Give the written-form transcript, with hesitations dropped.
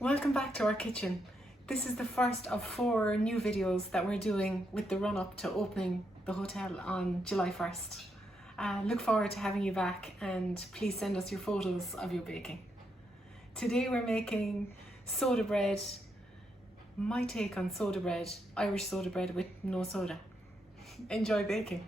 Welcome back to our kitchen. This is the first of 4 new videos that we're doing with the run-up to opening the hotel on July 1st. Look forward to having you back, and please send us your photos of your baking. Today we're making soda bread, my take on soda bread, Irish soda bread with no soda. Enjoy baking.